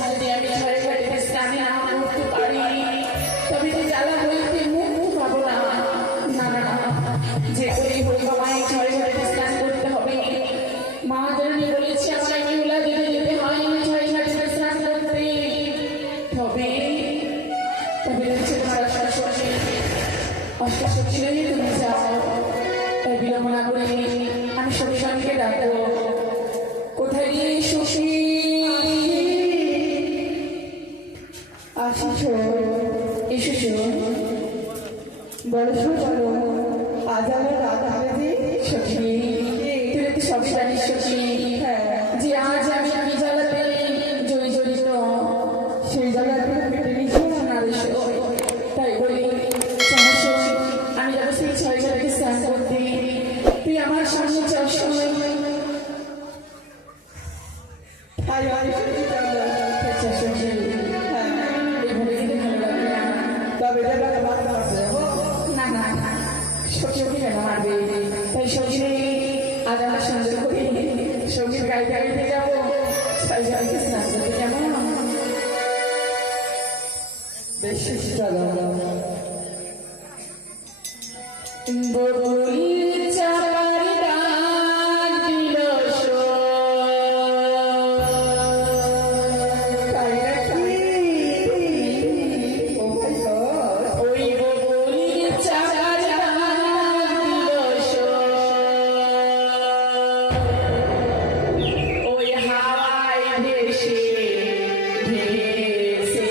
মাঝে যদি আমি ঝড়ে বাড়িতে স্নান না করতে পারি তবে যে জ্বালা হইতে মুখ পাবো না। না না না, যে করেই হোক আমায় ঝড়ে বাড়িতে স্নান করতে হবে। মা জানি বলেছে আমার মেহুলা দিতে যেতে হয় ঝড়ে বাড়িতে স্নান করতে। তবে তবে হচ্ছে তোমার অষ্টাশক্তি নিয়ে তুমি যাও। তাই বিলম্ব না করে আমি শশীকে ডাকবো। কোথায় গিয়ে শশী? আসিস এসেছো? বড় বলো আজ আমার রাত হবে যে সখী, তুই তো সবই জানিস সখী যে আজ আমি কি জ্বালাতে জড়িত সেই জায়গায় পেটে নিয়েছি না রে সখী। তাই বলি আমি যাবো সেই ছয় জায়গাকে স্নান করতে। তুই আমার সামনে চল। তাই আচ্ছা সখী, এইভাবে কিন্তু ভালো লাগবে না। তবে আছে না না না, সখী কেন মারবে? তাই সখী আজ আমরা সুন্দর করি সখীর গাড়িতে গাড়িতে যাবো ছয় জায়গাকে স্নান করতে। কেমন? বেশ চলো বকুল চাপার ডাক দিল তাই নাকি? ও ভাই ওই বকুল চাপার ডাক দিল ওই হাওয়ায় ভেসে ভেসে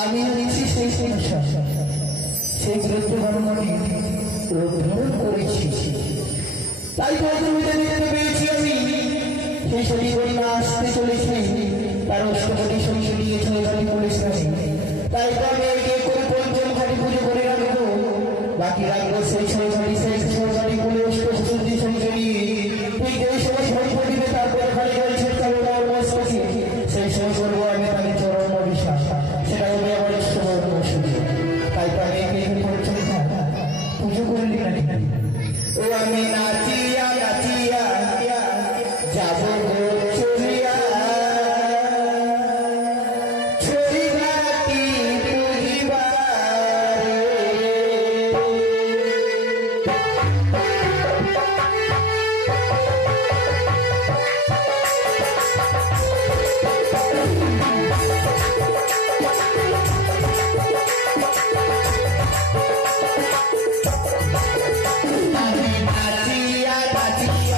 আমি হচ্ছি সেই সমস্যা, সেই গুরুত্ব ধর্মকে রূপ ধারণ করেছি। তাই হয়তো দেখতে পেয়েছি আমি সেই শনি কন্যা আসতে চলেছে, তার অষ্টপতি সঙ্গে নিয়ে ছয়বাড়ি বলেছে। তাই তো আমি একে করে পঞ্চম ঘাটি পুজো করে রাখবো, বাকি রাখবো সেই ছয়বাড়ি বলে অষ্টপতি সঙ্গে নিয়ে ঠিক এই সময় ঘড়ি পড়িবে, তারপরে খালি গাড়ি ছেড়তে হবে আমার মস্তকে। সেই সময় করবো আমি তাকে চরণ অভিশাপ, সেটা হবে আমার সুবর্ণ সুযোগ। তাই তো আমি একে পঞ্চম ঘাট পুজো করে নিলাম। ও আমি নাচিয়া নাচিয়া যাব গো চলিয়া, ছড়িঘাটি পুজিবারে। নাচিয়া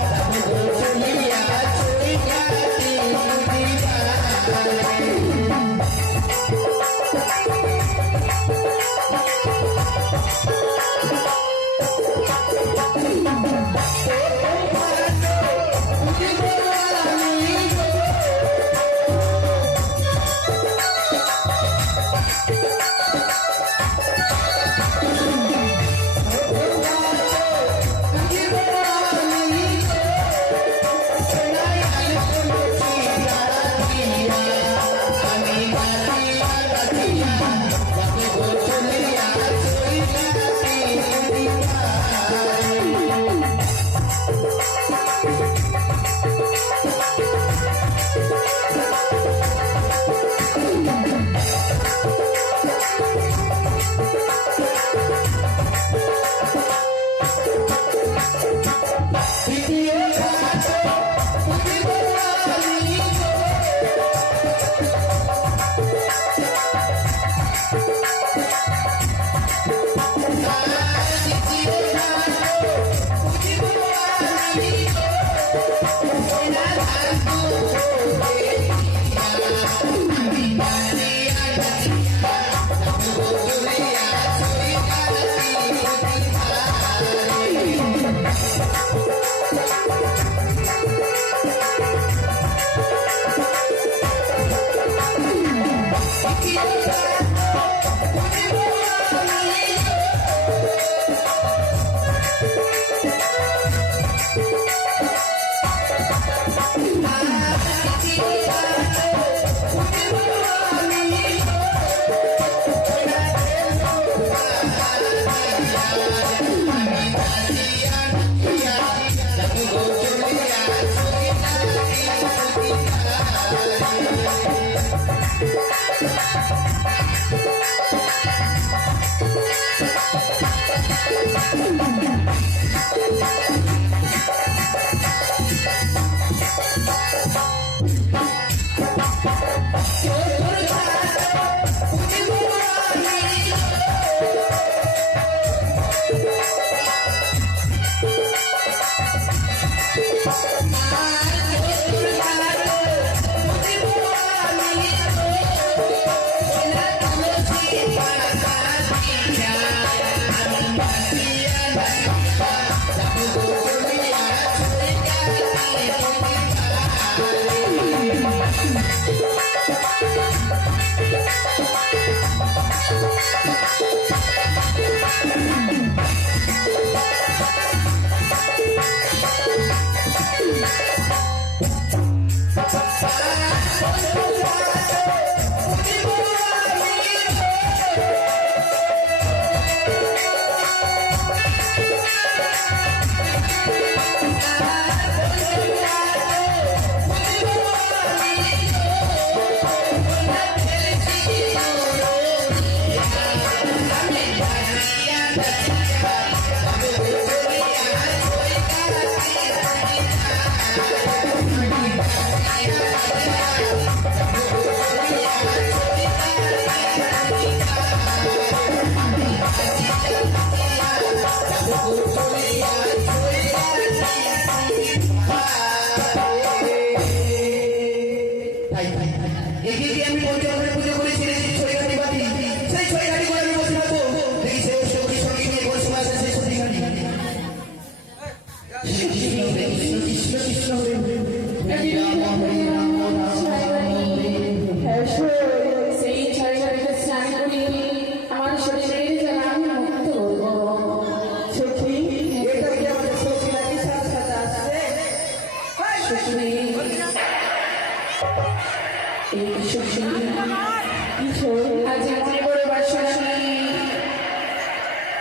নাচিয়া যাব গো চলিয়া, ছড়িঘাটি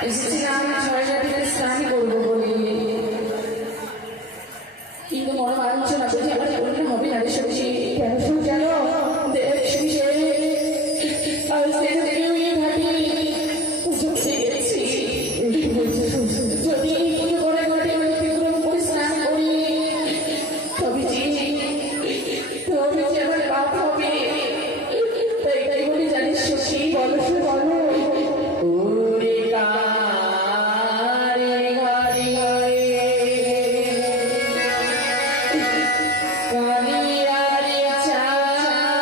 এসেছিলাম ছয়ঘাটিতে স্নান করবো বলে, কিন্তু মনে মানুষ না বুঝে আমার জীবনটা হবে না রে সত্যি। কেন শুধু কেন দেখ শুনছে আজ থেকে ওই ঘাটি পুজো দিয়ে গেছি। এই বলছে যদি পুজো করে ঘাটে অতিক্রম করে স্নান করি তবে যে আমার পাপ হবে। তাই বলে জানিস সত্যি বলো সে বলো ওরে গারে গারে গারে কালিয়ারে চা হাত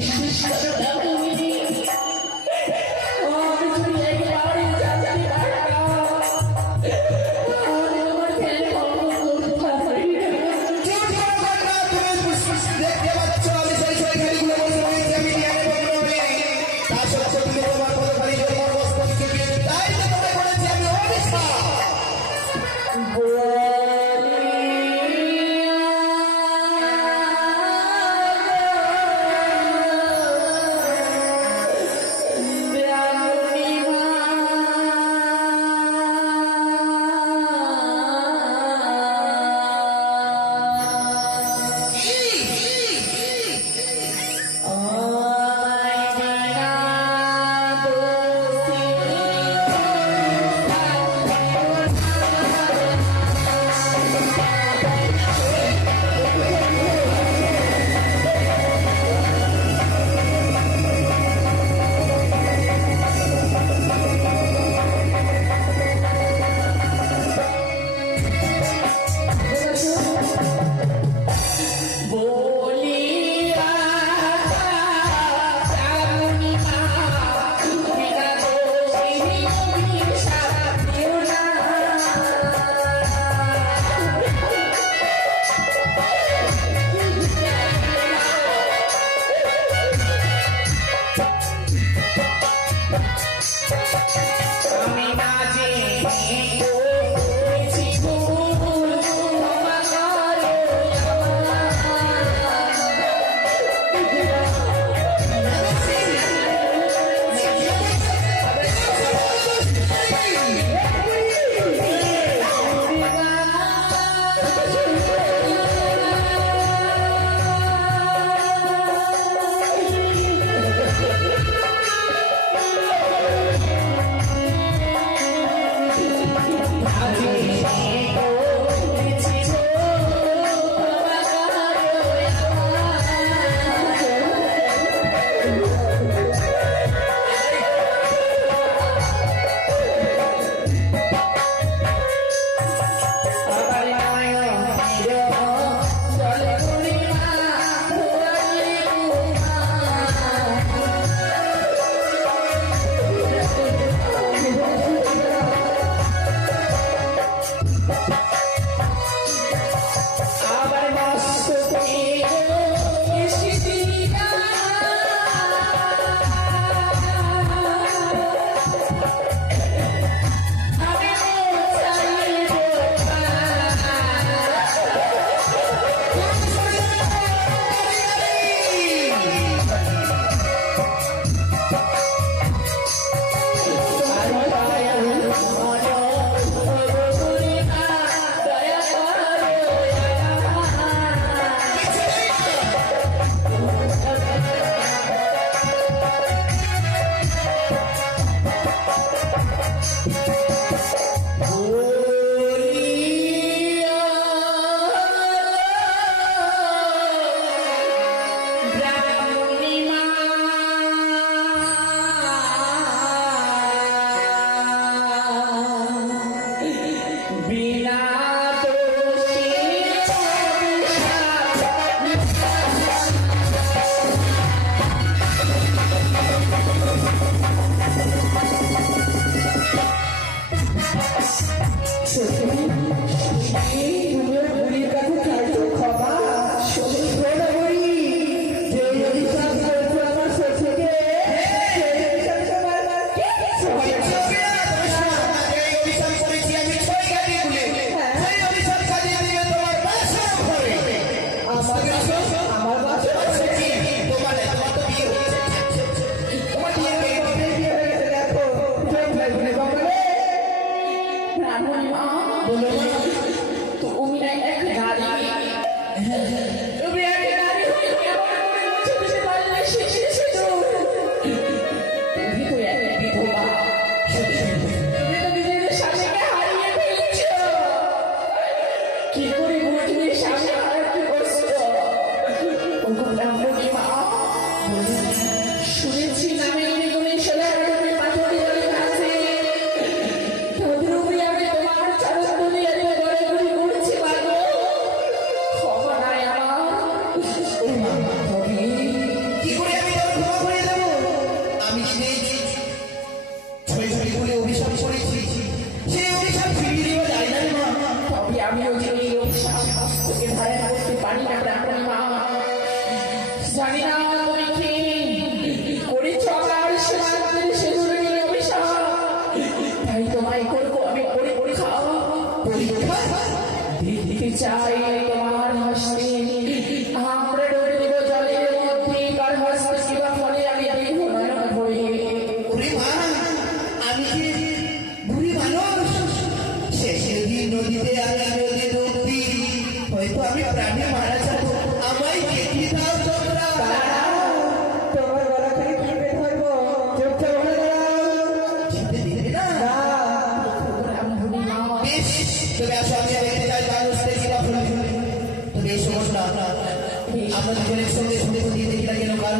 বিশ্বাস করো না তুমি। আমি যদি একবারই জানতে পারতাম, আমি আমার ধ্যান ভঙ্গ করতাম না। দেখতে পাচ্ছ আমি সেই খেলাগুলো বসে রয়েছি, আমি জ্ঞানে ভগ্ন হয়ে। তার সত্ত্বেও তুমি তোমার পদখানি জন্মর বস্ত্র থেকে, তাই তো তোমায় বলেছি আমি অবিশ্বাস।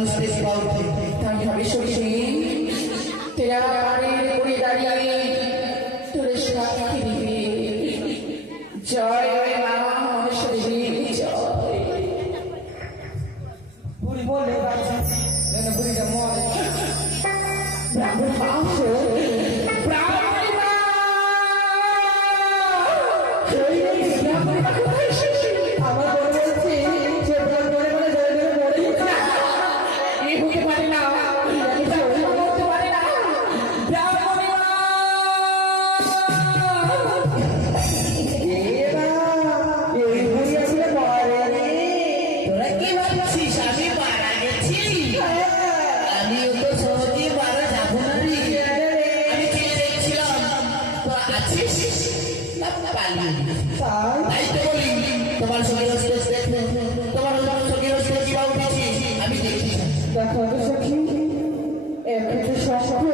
মানুষকে পাও তাই হবে সত্যি তেরা পাড়ের করে দাঁড়িয়ে তোরে সাক্ষী দিবে জয় মা মনসা দেবী জয় বুড়ি বলে যেন বুড়িটা মরে ব্রাহ্মণ মাংস ব্রাহ্মণ মা আমার মনে বলছে যে মনে মনে মনে জয় জয় মরে এ হতে পারে না হতে পারে না ব্রাহ্মণ মা এই বুড়ি আসলে মরে রে তোরা কি ভাবছিস আমি মারা গেছি আমি তো সহজে মারা যাবো না রে আমি চেয়ে দেখছিলাম তো আছিস না পালিয়ে তাই তাই তো বলি তোমার সঙ্গে তোমার সঙ্গে কিবা উঠেছি আমি দেখি দেখো তো সখী একটা স্বপ্ন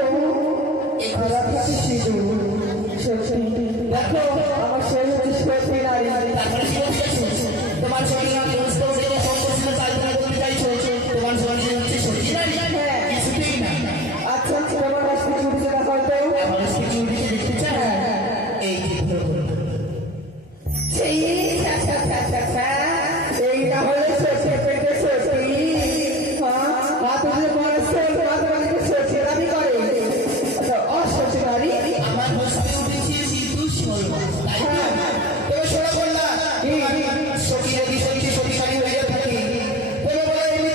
আর একটা সিঁদুর সত্যি দেখো আমার সেই হচ্ছে সত্যি নারী তারপরে কি বলছিস তোমার সঙ্গে আমি সম্পর্ক চালনা করতে চাইছো তোমার সঙ্গে হচ্ছে সত্যি না কিছুতেই না আচ্ছা আচ্ছা আমার কাছে ছুটে দেখা হয়তো আমার কিছু দেখতে চাই এই যে ধরো সেই এই না হলে সত্যি পেটে সত্যি হ্যাঁ হাত উঠে মনে সত্যি হাত উঠে সত্যি দাবি করে আচ্ছা অসত্যি নারী আমার হস্তে উঠেছে সিদ্ধু শৈব তাই না তবে শোনা বললা সখী যদি সত্যি সত্যিকারী হয়ে থাকে তবে বলে এমনি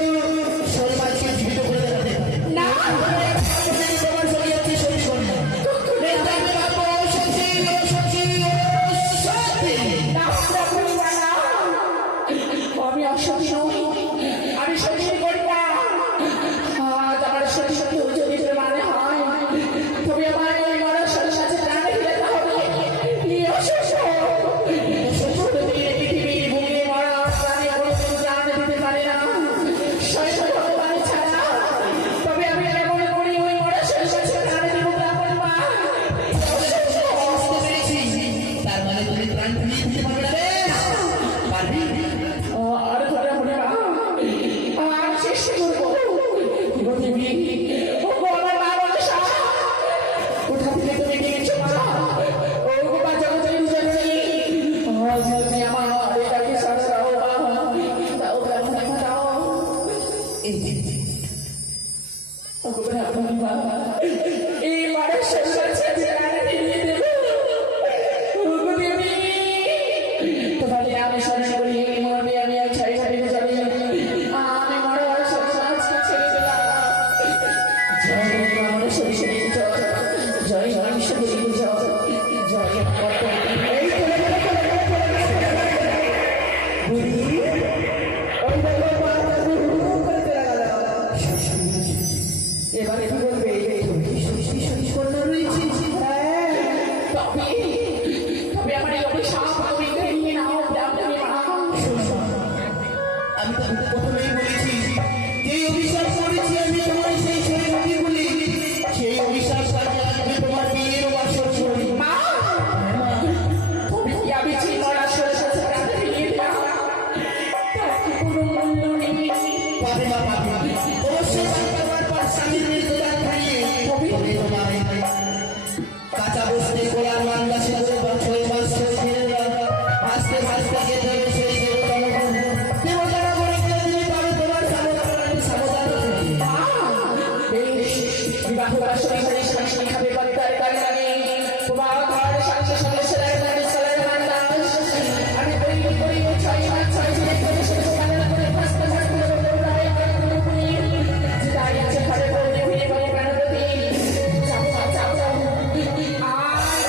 শৈব মাছকে জীবিত করে দেখাতে পারে না তোমার সঙ্গে হচ্ছে সত্যি করবে আমি ভাবো সত্যি সত্যি সত্যি না আমি অসৎ নই আমি সত্যি করি না আজ আমার সত্যি সত্যি যদি মানে হয় তবে আমার এই মরার সাথে সাথে প্রাণে ফিরাতে হবে এই অসুস্থ পৃথিবীর বুকে মরা প্রাণে কোনো প্রাণ দিতে পারে না শৈশব ভগবান ছাড়া তবে আমি মনে করি ওই মরার সাথে সাথে প্রাণে দিব ব্রাহ্মণ মা বুঝতে পেরেছি তার মানে তুমি প্রাণ ফিরিয়ে দিতে পারবে না রে পারবি আর ঘরে মনে আর চেষ্টা করবো দেবী ও গো আমার মা মনসা কোথা থেকে তুমি ডেকেছো মা ও গো বাঁচা বাঁচাই বুঝাচ্ছি আজ তুমি আমার এটাকে সারা দাও দাও ব্রাহ্মণ মা দাও এই যে ও গো ব্রাহ্মণ মা এই মায়ের সংসার ছেড়ে রানে ফিরিয়ে দেবো ও গো দেবী তোমাকে আমি স্মরণ করি মরবে আমি আর ছাড়ি ছাড়ি যাবে আমি মরার সংসার ছেড়ে দিলাম জয় আমার শরীর জয় জয় জয় শরীর জয় জয় এই বুড়ি ওই দেখো মা কাছে হুকুম করে চলে গেল এবারে কি বলবে কন্যা রয়েছে হ্যাঁ তবে তবে আমার এই অভিশাপ তুমি নিয়ে নাও ব্রাহ্মণী মা আমি তো প্রথমেই বলেছি যে অভিশাপ করেছি আমি তোমার সেই শরীরকে বলি সেই অভিশাপ কাজে আসবে তোমার বিয়ের বাসর ছড়ি মা তুমি কি আমি চিন মরার সাথে সাথে প্রাণে ফিরিয়ে দাও তার কি কোনো মূল্য নেই পাবে বা পাবে অবশ্যই পাবার পর স্বামীর নির্যাতন খাইয়ে তবে তোমার কাঁচা বসতে গোলার মান্দা সে ছয় মাস ভাসতে ভাসতে গেতে হবে সেই দেবতারা বলে তুমি পাবে তোমার সাবধান সাবধান বেশ বিবাহ করার সময় সেই সংসারী খাবে বাড়িতে কারণে তোমার ঘর সংসার সদস্যরা মানে সলার মান্দাস আমি করি করি 6 মাস 6 দিনের করে সেটা কারণে করে ফাস্ট ফাস্ট করে দৌড়াই করে যে দাঁড়িয়ে আছে ঘরে বলে ঘুরে বলে প্রাণপতি যাও যাও যাও আয়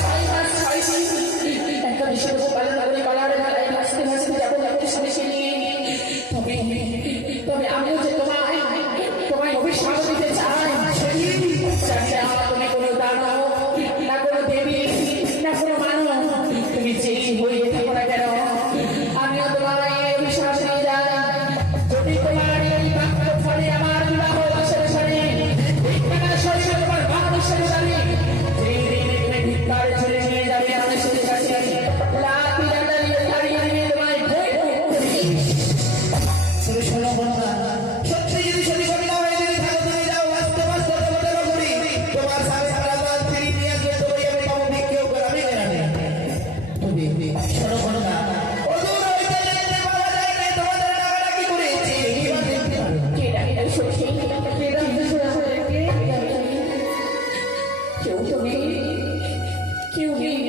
কে ডাকতেছে আমাদেরকে? কেউ তো নেই, কেউ নেই।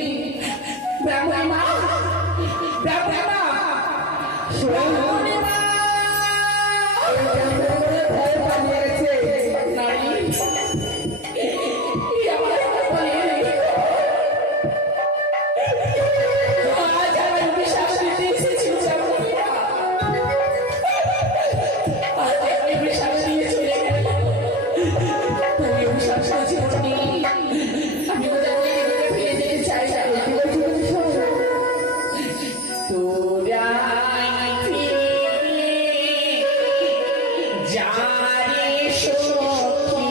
ব্রাহ্মণী মা, ব্রাহ্মণী মা, ব্রাহ্মণী মা। ভয়ে পালিয়ে গেছে। নারী, এই আমার কপালে আজ আমার অভিশাপ দিতে এসেছিল ব্রাহ্মণী মা। আজ আমার অভিশাপ দিয়ে চলে গেল। তুমি অভিশাপ সহ্য করনি। আমি ওদের ফিরে যেতে চাই না। তোরা ফিরে যা রে সখী।